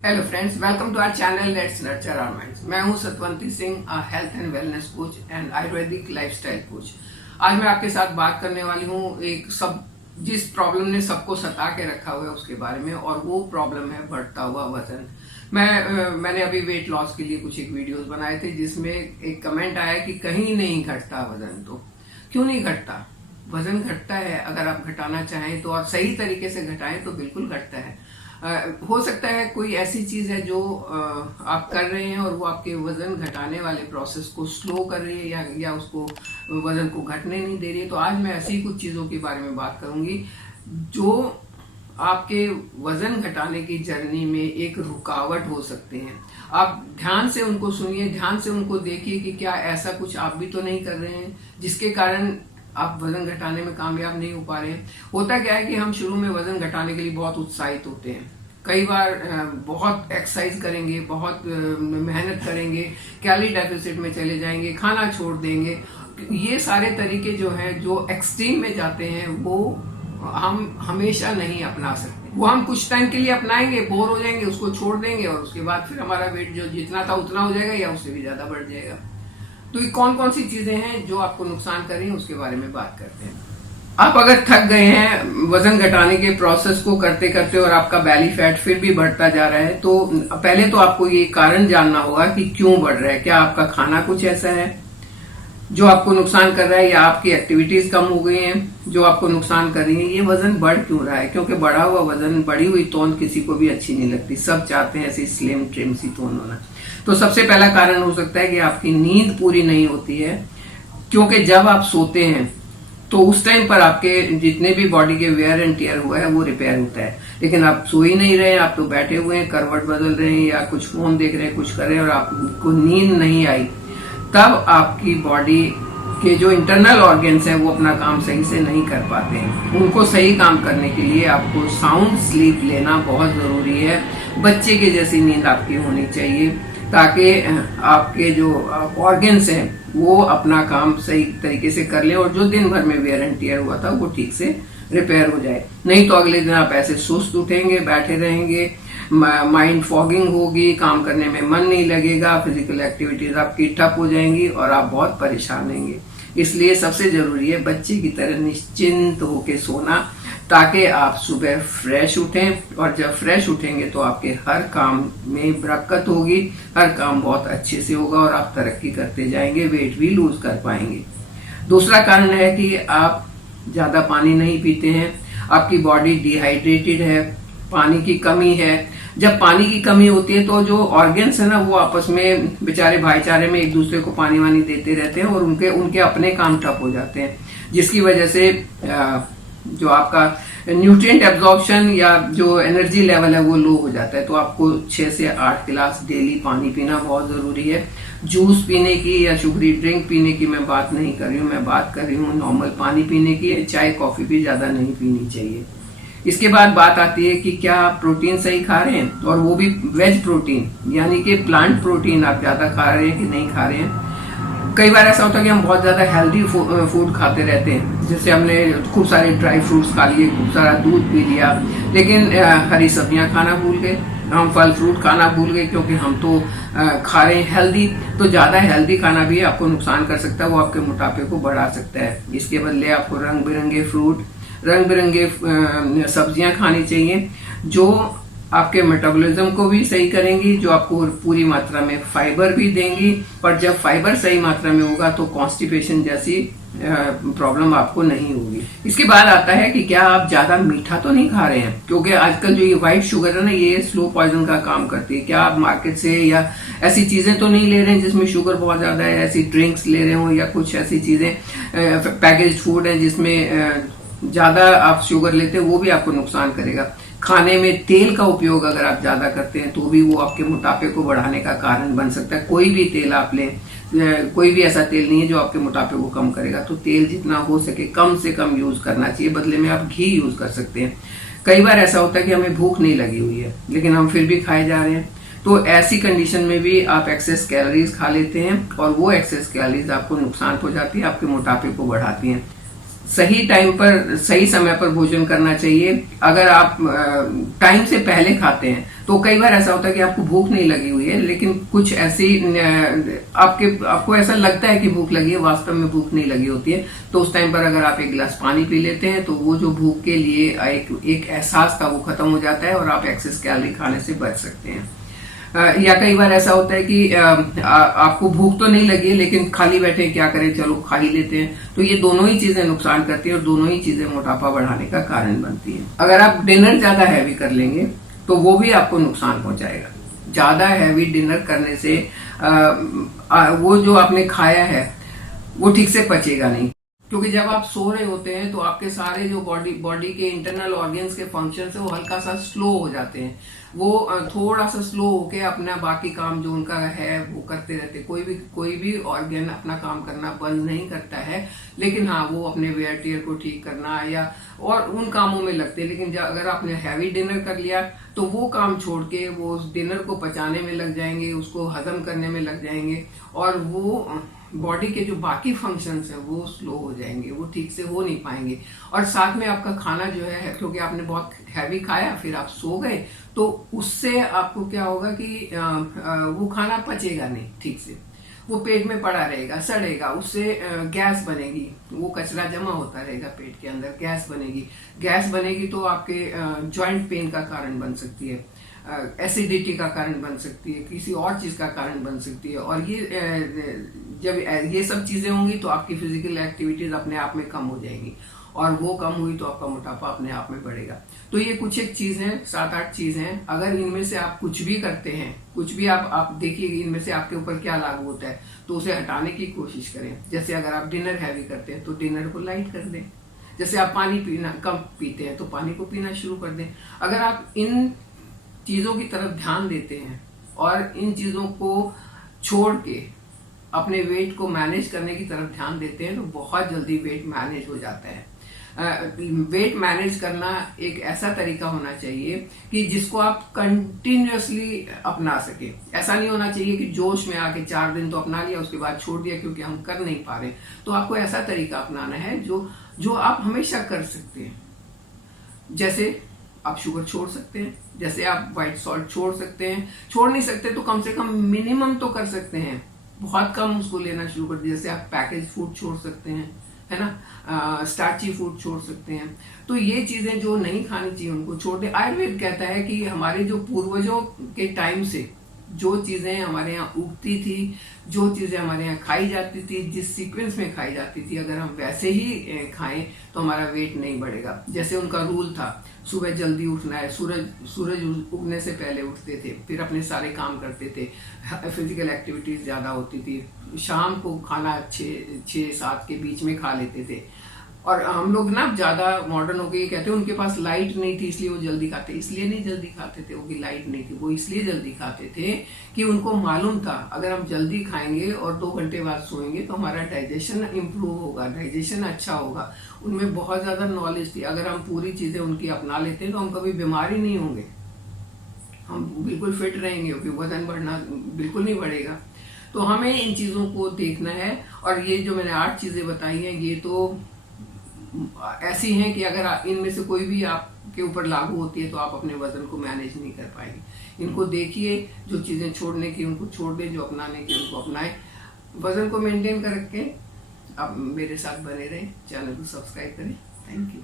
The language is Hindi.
Hello friends, welcome to our channel let's nurture our minds. मैं हूं Satwanti Singh, health and wellness coach and ayurvedic lifestyle coach. आज मैं आपके साथ बात करने वाली हूं एक सब जिस प्रॉब्लम ने सबको सता के रखा हुआ है उसके बारे में, और वो प्रॉब्लम है बढ़ता हुआ वजन। मैंने अभी वेट लॉस के लिए कुछ एक वीडियोस बनाए थे जिसमें एक कमेंट आया कि कहीं नहीं घटता वजन। तो क्यों नहीं घटता? वजन घटता है, अगर आप घटाना चाहें तो और सही तरीके से घटाएं तो बिल्कुल घटता है। हो सकता है कोई ऐसी चीज है जो आप कर रहे हैं और वो आपके वजन घटाने वाले प्रोसेस को स्लो कर रही है या उसको वजन को घटने नहीं दे रही है। तो आज मैं ऐसी कुछ चीजों के बारे में बात करूंगी जो आपके वजन घटाने की जर्नी में एक रुकावट हो सकते हैं। आप ध्यान से उनको सुनिए, ध्यान से उनको देखिए कि क्या ऐसा कुछ आप भी तो नहीं कर रहे हैं जिसके कारण आप वजन घटाने में कामयाब नहीं हो पा रहे हैं। होता क्या है कि हम शुरू में वजन घटाने के लिए बहुत उत्साहित होते हैं। कई बार बहुत एक्सरसाइज करेंगे, बहुत मेहनत करेंगे, कैलोरी डेफिसिट में चले जाएंगे, खाना छोड़ देंगे। ये सारे तरीके जो हैं जो एक्सट्रीम में जाते हैं वो हम हमेशा नहीं अपना सकते। वो हम कुछ टाइम के लिए अपनाएंगे, बोर हो जाएंगे, उसको छोड़ देंगे और उसके बाद फिर हमारा वेट जो जितना था उतना हो जाएगा या उससे भी ज्यादा बढ़ जाएगा। तो ये कौन कौन सी चीजें हैं जो आपको नुकसान कर रही हैं उसके बारे में बात करते हैं। आप अगर थक गए हैं वजन घटाने के प्रोसेस को करते करते और आपका बैली फैट फिर भी बढ़ता जा रहा है, तो पहले तो आपको ये कारण जानना होगा कि क्यों बढ़ रहा है। क्या आपका खाना कुछ ऐसा है जो आपको नुकसान कर रहा है, या आपकी एक्टिविटीज कम हो गई हैं जो आपको नुकसान कर रही है? ये वजन बढ़ क्यों रहा है? क्योंकि बढ़ा हुआ वजन, बढ़ी हुई तोंद किसी को भी अच्छी नहीं लगती। सब चाहते हैं ऐसी स्लिम ट्रिम सी तोंद होना। तो सबसे पहला कारण हो सकता है कि आपकी नींद पूरी नहीं होती है, क्योंकि जब आप सोते हैं तो उस टाइम पर आपके जितने भी बॉडी के वेयर एंड टियर हुआ है वो रिपेयर होता है, लेकिन आप सो ही नहीं रहे हैं। आप तो बैठे हुए हैं, करवट बदल रहे हैं या कुछ फोन देख रहे हैं, कुछ कर रहे हैं और आपको नींद नहीं आई। तब आपकी बॉडी के जो इंटरनल ऑर्गन्स हैं वो अपना काम सही से नहीं कर पाते हैं। उनको सही काम करने के लिए आपको साउंड स्लीप लेना बहुत जरूरी है। बच्चे के जैसी नींद आपकी होनी चाहिए ताकि आपके जो ऑर्गन्स हैं वो अपना काम सही तरीके से कर ले और जो दिन भर में वेयर एंड टियर हुआ था वो ठीक से रिपेयर हो जाए। नहीं तो अगले दिन आप ऐसे सुस्त उठेंगे, बैठे रहेंगे, माइंड फॉगिंग होगी, काम करने में मन नहीं लगेगा, फिजिकल एक्टिविटीज आपकी ठप हो जाएंगी और आप बहुत परेशान रहेंगे। इसलिए सबसे जरूरी है बच्चे की तरह निश्चिंत होकर सोना, ताकि आप सुबह फ्रेश उठें, और जब फ्रेश उठेंगे तो आपके हर काम में बरकत होगी, हर काम बहुत अच्छे से होगा और आप तरक्की करते जाएंगे, वेट भी लूज कर पाएंगे। दूसरा कारण है कि आप ज्यादा पानी नहीं पीते हैं, आपकी बॉडी डिहाइड्रेटेड है, पानी की कमी है। जब पानी की कमी होती है तो जो ऑर्गन्स है ना वो आपस में बेचारे भाईचारे में एक दूसरे को पानी वानी देते रहते हैं और उनके अपने काम ठप हो जाते हैं, जिसकी वजह से जो आपका न्यूट्रिएंट एब्जॉर्प्शन या जो एनर्जी लेवल है वो लो हो जाता है। तो आपको 6 से 8 गिलास डेली पानी पीना बहुत जरूरी है। जूस पीने की या शुगरी ड्रिंक पीने की मैं बात नहीं कर रही हूँ, मैं बात कर रही हूँ नॉर्मल पानी पीने की। चाय कॉफी भी ज्यादा नहीं पीनी चाहिए। इसके बाद बात आती है कि क्या आप प्रोटीन सही खा रहे हैं, और वो भी वेज प्रोटीन, यानी कि प्लांट प्रोटीन आप ज्यादा खा रहे हैं कि नहीं खा रहे हैं। कई बार ऐसा होता है कि हम बहुत ज्यादा हेल्दी फूड खाते रहते हैं, जैसे हमने खूब सारे ड्राई फ्रूट्स खा लिए, खूब सारा दूध पी लिया, लेकिन हरी सब्जियां खाना भूल गए, हम फल फ्रूट खाना भूल गए, क्योंकि हम तो खा रहे हैं हेल्दी। तो ज्यादा हेल्दी खाना भी आपको नुकसान कर सकता है, वो आपके मोटापे को बढ़ा सकता है। इसके बदले आपको रंग बिरंगे फ्रूट, रंग बिरंगे सब्जियां खानी चाहिए जो आपके मेटाबॉलिज्म को भी सही करेंगी, जो आपको पूरी मात्रा में फाइबर भी देंगी। और जब फाइबर सही मात्रा में होगा तो कॉन्स्टिपेशन जैसी प्रॉब्लम आपको नहीं होगी। इसके बाद आता है कि क्या आप ज्यादा मीठा तो नहीं खा रहे हैं, क्योंकि आजकल जो ये व्हाइट शुगर है ना ये स्लो पॉइजन का काम करती है। क्या आप मार्केट से या ऐसी चीजें तो नहीं ले रहे हैं जिसमें शुगर बहुत ज्यादा है, ऐसी ड्रिंक्स ले रहे हो या कुछ ऐसी चीजें पैकेज्ड फूड है जिसमें ज्यादा आप शुगर लेते हैं, वो भी आपको नुकसान करेगा। खाने में तेल का उपयोग अगर आप ज्यादा करते हैं तो भी वो आपके मोटापे को बढ़ाने का कारण बन सकता है। कोई भी तेल आप लें, कोई भी ऐसा तेल नहीं है जो आपके मोटापे को कम करेगा। तो तेल जितना हो सके कम से कम यूज करना चाहिए। बदले में आप घी यूज कर सकते हैं। कई बार ऐसा होता है कि हमें भूख नहीं लगी हुई है लेकिन हम फिर भी खाए जा रहे हैं, तो ऐसी कंडीशन में भी आप एक्सेस कैलोरीज खा लेते हैं और वो एक्सेस कैलोरीज आपको नुकसान हो जाती है, आपके मोटापे को बढ़ाती हैं। सही टाइम पर सही समय पर भोजन करना चाहिए। अगर आप टाइम से पहले खाते हैं तो कई बार ऐसा होता है कि आपको भूख नहीं लगी हुई है, लेकिन कुछ ऐसी आपको ऐसा लगता है कि भूख लगी है, वास्तव में भूख नहीं लगी होती है। तो उस टाइम पर अगर आप एक गिलास पानी पी लेते हैं तो वो जो भूख के लिए एक एहसास था वो खत्म हो जाता है और आप एक्सेस कैलोरी खाने से बच सकते हैं। या कई बार ऐसा होता है कि आपको भूख तो नहीं लगी है लेकिन खाली बैठे क्या करें, चलो खा ही लेते हैं। तो ये दोनों ही चीजें नुकसान करती है और दोनों ही चीजें मोटापा बढ़ाने का कारण बनती है। अगर आप डिनर ज्यादा हैवी कर लेंगे तो वो भी आपको नुकसान पहुंचाएगा। ज्यादा हैवी डिनर करने से वो जो आपने खाया है वो ठीक से पचेगा नहीं, क्योंकि जब आप सो रहे होते हैं तो आपके सारे जो बॉडी के इंटरनल ऑर्गन्स के फंक्शन है वो हल्का सा स्लो हो जाते हैं। वो थोड़ा सा स्लो होके अपना बाकी काम जो उनका है वो करते रहते हैं। कोई भी ऑर्गन अपना काम करना बंद नहीं करता है, लेकिन हाँ वो अपने वेयर टेयर को ठीक करना या और उन कामों में लगते हैं। लेकिन अगर आपने हैवी डिनर कर लिया तो वो काम छोड़ के वो उस डिनर को पचाने में लग जाएंगे, उसको हजम करने में लग जाएंगे और वो बॉडी के जो बाकी फंक्शंस हैं वो स्लो हो जाएंगे, वो ठीक से हो नहीं पाएंगे। और साथ में आपका खाना जो है, क्योंकि आपने बहुत हैवी खाया फिर आप सो गए, तो उससे आपको क्या होगा कि वो खाना पचेगा नहीं ठीक से, वो पेट में पड़ा रहेगा, सड़ेगा, उससे गैस बनेगी, वो कचरा जमा होता रहेगा पेट के अंदर, गैस बनेगी तो आपके जॉइंट पेन का कारण बन सकती है, एसिडिटी का कारण बन सकती है, किसी और चीज का कारण बन सकती है। और ये जब ये सब चीजें होंगी तो आपकी फिजिकल एक्टिविटीज अपने आप में कम हो जाएंगी और वो कम हुई तो आपका मोटापा अपने आप में बढ़ेगा। तो ये कुछ एक चीज है, 7-8 चीज हैं। अगर इनमें से आप कुछ भी करते हैं, कुछ भी आप देखिए इनमें से आपके ऊपर क्या लागू होता है तो उसे हटाने की कोशिश करें। जैसे अगर आप डिनर हैवी करते हैं तो डिनर को लाइट कर दें। जैसे आप पानी पीना कम पीते हैं तो पानी को पीना शुरू कर दें। अगर आप इन चीजों की तरफ ध्यान देते हैं और इन चीजों को छोड़ के अपने वेट को मैनेज करने की तरफ ध्यान देते हैं तो बहुत जल्दी वेट मैनेज हो जाता है। वेट मैनेज करना एक ऐसा तरीका होना चाहिए कि जिसको आप कंटिन्यूअसली अपना सके। ऐसा नहीं होना चाहिए कि जोश में आके 4 दिन तो अपना लिया उसके बाद छोड़ दिया क्योंकि हम कर नहीं पा रहे। तो आपको ऐसा तरीका अपनाना है जो आप हमेशा कर सकते हैं। जैसे आप शुगर छोड़ सकते हैं, जैसे आप व्हाइट सॉल्ट छोड़ सकते हैं, छोड़ नहीं सकते तो कम से कम मिनिमम तो कर सकते हैं, बहुत कम उसको लेना शुरू कर दिया। जैसे आप पैकेज फूड छोड़ सकते हैं, है ना, स्टार्ची फूड छोड़ सकते हैं। तो ये चीजें जो नहीं खानी चाहिए उनको छोड़ दे। आयुर्वेद कहता है कि हमारे जो पूर्वजों के टाइम से जो चीजें हमारे यहाँ उगती थी, जो चीजें हमारे यहाँ खाई जाती थी, जिस सीक्वेंस में खाई जाती थी, अगर हम वैसे ही खाएं तो हमारा वेट नहीं बढ़ेगा। जैसे उनका रूल था सुबह जल्दी उठना है, सूरज उगने से पहले उठते थे, फिर अपने सारे काम करते थे, फिजिकल एक्टिविटीज ज्यादा होती थी, शाम को खाना 6-7 के बीच में खा लेते थे। और हम लोग ना ज्यादा मॉडर्न हो गए कहते हैं उनके पास लाइट नहीं थी इसलिए वो जल्दी खाते। इसलिए नहीं जल्दी खाते थे वो लाइट नहीं थी, वो इसलिए जल्दी खाते थे कि उनको मालूम था अगर हम जल्दी खाएंगे और 2 घंटे बाद सोएंगे तो हमारा डाइजेशन इंप्रूव होगा, डाइजेशन अच्छा होगा। उनमें बहुत ज्यादा नॉलेज थी। अगर हम पूरी चीजें उनकी अपना लेते हैं तो हम कभी बीमार ही नहीं होंगे, हम बिल्कुल फिट रहेंगे, क्योंकि वजन बढ़ना बिल्कुल नहीं बढ़ेगा। तो हमें इन चीजों को देखना है। और ये जो मैंने 8 चीजें बताई हैं ये तो ऐसी हैं कि अगर इनमें से कोई भी आपके ऊपर लागू होती है तो आप अपने वजन को मैनेज नहीं कर पाएंगे। इनको देखिए, जो चीजें छोड़ने की उनको छोड़ दें, जो अपनाने की उनको अपनाएं। वजन को मेंटेन करके आप मेरे साथ बने रहें, चैनल को सब्सक्राइब करें। Thank you.